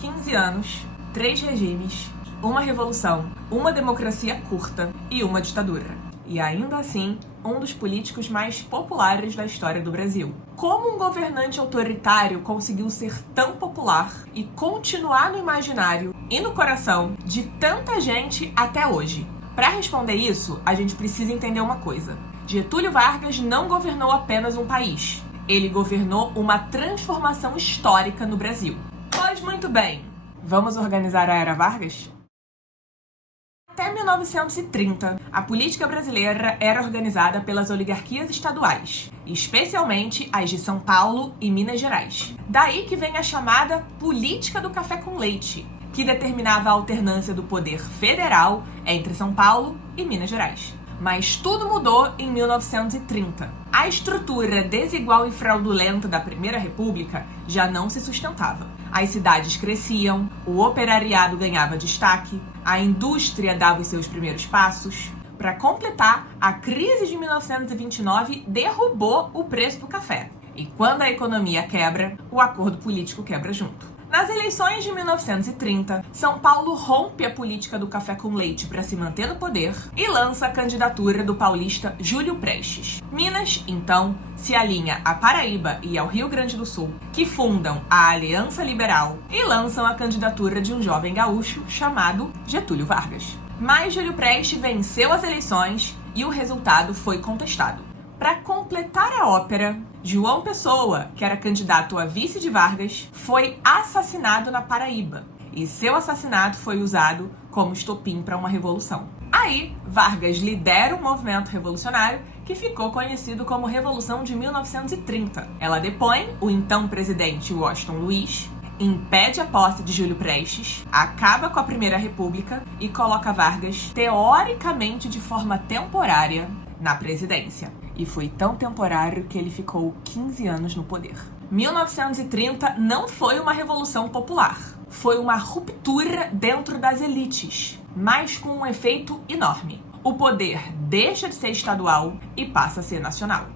15 anos, 3 regimes, uma revolução, uma democracia curta e uma ditadura. E ainda assim, um dos políticos mais populares da história do Brasil. Como um governante autoritário conseguiu ser tão popular e continuar no imaginário e no coração de tanta gente até hoje? Para responder isso, a gente precisa entender uma coisa. Getúlio Vargas não governou apenas um país. Ele governou uma transformação histórica no Brasil. Pois muito bem, vamos organizar a Era Vargas? Até 1930, a política brasileira era organizada pelas oligarquias estaduais, especialmente as de São Paulo e Minas Gerais. Daí que vem a chamada política do café com leite, que determinava a alternância do poder federal entre São Paulo e Minas Gerais. Mas tudo mudou em 1930. A estrutura desigual e fraudulenta da Primeira República já não se sustentava. As cidades cresciam, o operariado ganhava destaque, a indústria dava os seus primeiros passos. Para completar, a crise de 1929 derrubou o preço do café. E quando a economia quebra, o acordo político quebra junto. Nas eleições de 1930, São Paulo rompe a política do café com leite para se manter no poder e lança a candidatura do paulista Júlio Prestes. Minas, então, se alinha à Paraíba e ao Rio Grande do Sul, que fundam a Aliança Liberal e lançam a candidatura de um jovem gaúcho chamado Getúlio Vargas. Mas Júlio Prestes venceu as eleições e o resultado foi contestado. Para completar a ópera, João Pessoa, que era candidato a vice de Vargas, foi assassinado na Paraíba, e seu assassinato foi usado como estopim para uma revolução. Aí, Vargas lidera um movimento revolucionário que ficou conhecido como Revolução de 1930. Ela depõe o então presidente Washington Luiz, impede a posse de Júlio Prestes, acaba com a Primeira República e coloca Vargas, teoricamente de forma temporária, na presidência. E foi tão temporário que ele ficou 15 anos no poder. 1930 não foi uma revolução popular. Foi uma ruptura dentro das elites, mas com um efeito enorme. O poder deixa de ser estadual e passa a ser nacional.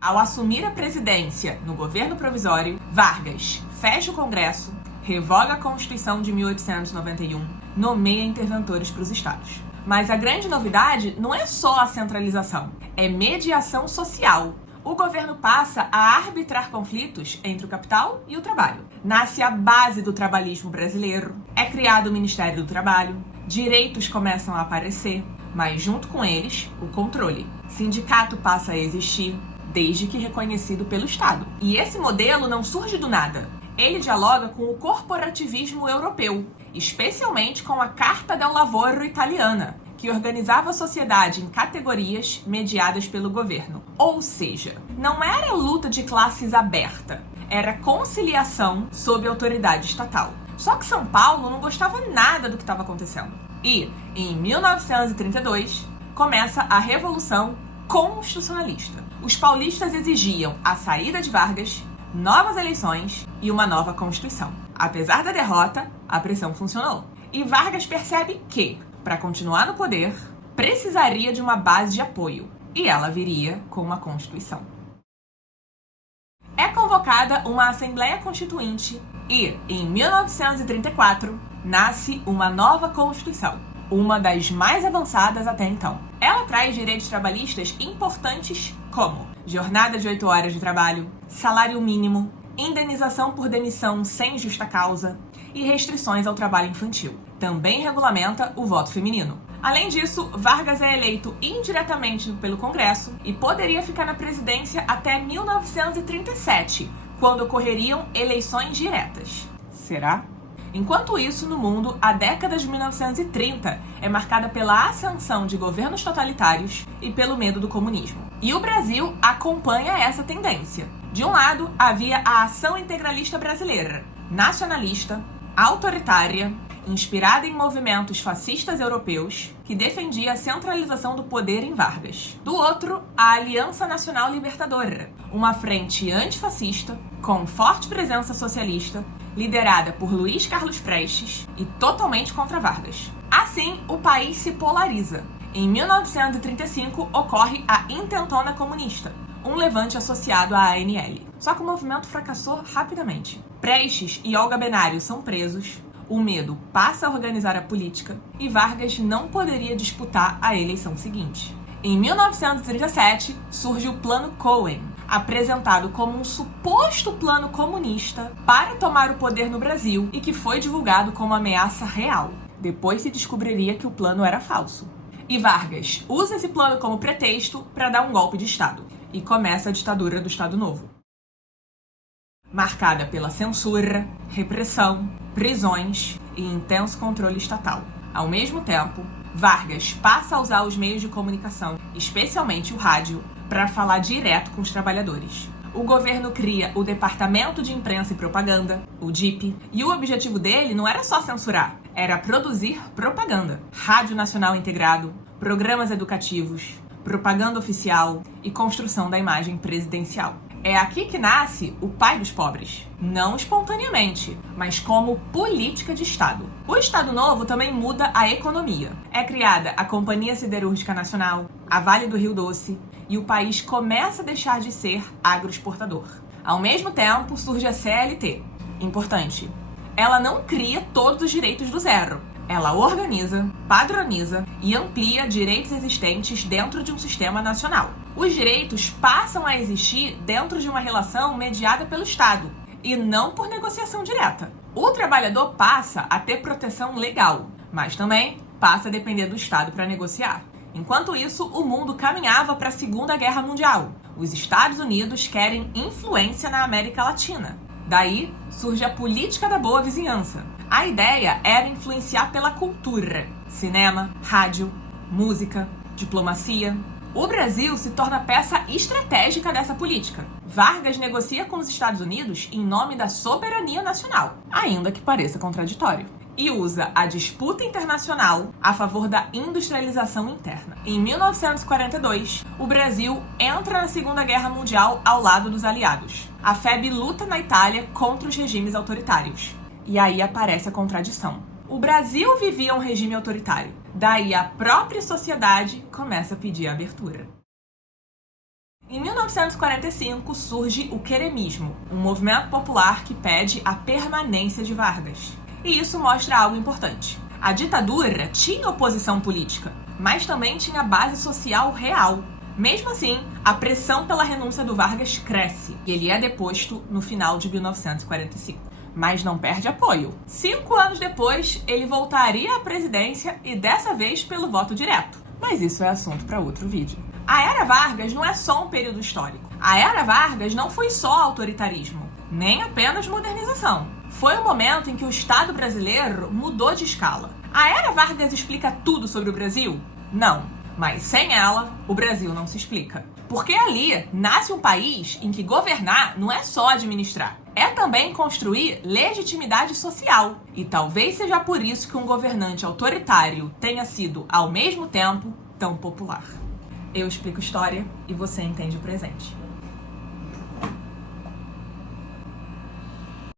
Ao assumir a presidência no governo provisório, Vargas fecha o Congresso, revoga a Constituição de 1891, nomeia interventores para os estados. Mas a grande novidade não é só a centralização, é mediação social. O governo passa a arbitrar conflitos entre o capital e o trabalho. Nasce a base do trabalhismo brasileiro, é criado o Ministério do Trabalho, direitos começam a aparecer, mas junto com eles, o controle. Sindicato passa a existir, desde que reconhecido pelo Estado. E esse modelo não surge do nada. Ele dialoga com o corporativismo europeu, especialmente com a Carta del Lavoro italiana, que organizava a sociedade em categorias mediadas pelo governo. Ou seja, não era luta de classes aberta, era conciliação sob autoridade estatal. Só que São Paulo não gostava nada do que estava acontecendo. E, em 1932, começa a Revolução Constitucionalista. Os paulistas exigiam a saída de Vargas, novas eleições e uma nova Constituição. Apesar da derrota, a pressão funcionou. E Vargas percebe que, para continuar no poder, precisaria de uma base de apoio. E ela viria com uma Constituição. É convocada uma Assembleia Constituinte e, em 1934, nasce uma nova Constituição, uma das mais avançadas até então. Ela traz direitos trabalhistas importantes como jornada de 8 horas de trabalho, salário mínimo, indenização por demissão sem justa causa e restrições ao trabalho infantil. Também regulamenta o voto feminino. Além disso, Vargas é eleito indiretamente pelo Congresso e poderia ficar na presidência até 1937, quando ocorreriam eleições diretas. Será? Enquanto isso, no mundo, a década de 1930 é marcada pela ascensão de governos totalitários e pelo medo do comunismo. E o Brasil acompanha essa tendência. De um lado, havia a Ação Integralista Brasileira, nacionalista, autoritária, inspirada em movimentos fascistas europeus, que defendia a centralização do poder em Vargas. Do outro, a Aliança Nacional Libertadora, uma frente antifascista, com forte presença socialista, liderada por Luiz Carlos Prestes e totalmente contra Vargas. Assim, o país se polariza. Em 1935, ocorre a Intentona Comunista, um levante associado à ANL. Só que o movimento fracassou rapidamente. Prestes e Olga Benário são presos, o medo passa a organizar a política e Vargas não poderia disputar a eleição seguinte. Em 1937, surge o Plano Cohen, apresentado como um suposto plano comunista para tomar o poder no Brasil e que foi divulgado como ameaça real. Depois se descobriria que o plano era falso. E Vargas usa esse plano como pretexto para dar um golpe de Estado. E começa a ditadura do Estado Novo, marcada pela censura, repressão, prisões e intenso controle estatal. Ao mesmo tempo, Vargas passa a usar os meios de comunicação, especialmente o rádio, para falar direto com os trabalhadores. O governo cria o Departamento de Imprensa e Propaganda, o DIP, e o objetivo dele não era só censurar, era produzir propaganda. Rádio Nacional Integrado, programas educativos, propaganda oficial e construção da imagem presidencial. É aqui que nasce o pai dos pobres. Não espontaneamente, mas como política de Estado. O Estado Novo também muda a economia. É criada a Companhia Siderúrgica Nacional, a Vale do Rio Doce, e o país começa a deixar de ser agroexportador. Ao mesmo tempo, surge a CLT. Importante, ela não cria todos os direitos do zero. Ela organiza, padroniza e amplia direitos existentes dentro de um sistema nacional. Os direitos passam a existir dentro de uma relação mediada pelo Estado e não por negociação direta. O trabalhador passa a ter proteção legal, mas também passa a depender do Estado para negociar. Enquanto isso, o mundo caminhava para a Segunda Guerra Mundial. Os Estados Unidos querem influência na América Latina. Daí surge a política da boa vizinhança. A ideia era influenciar pela cultura, cinema, rádio, música, diplomacia. O Brasil se torna peça estratégica dessa política. Vargas negocia com os Estados Unidos em nome da soberania nacional, ainda que pareça contraditório, e usa a disputa internacional a favor da industrialização interna. Em 1942, o Brasil entra na Segunda Guerra Mundial ao lado dos aliados. A FEB luta na Itália contra os regimes autoritários. E aí aparece a contradição. O Brasil vivia um regime autoritário. Daí a própria sociedade começa a pedir a abertura. Em 1945 surge o queremismo, um movimento popular que pede a permanência de Vargas. E isso mostra algo importante. A ditadura tinha oposição política, mas também tinha base social real. Mesmo assim, a pressão pela renúncia do Vargas cresce e ele é deposto no final de 1945. Mas não perde apoio. 5 anos depois, ele voltaria à presidência e dessa vez pelo voto direto. Mas isso é assunto para outro vídeo. A Era Vargas não é só um período histórico. A Era Vargas não foi só autoritarismo, nem apenas modernização. Foi o momento em que o Estado brasileiro mudou de escala. A Era Vargas explica tudo sobre o Brasil? Não. Mas sem ela, o Brasil não se explica. Porque ali nasce um país em que governar não é só administrar, é também construir legitimidade social. E talvez seja por isso que um governante autoritário tenha sido, ao mesmo tempo, tão popular. Eu explico história e você entende o presente.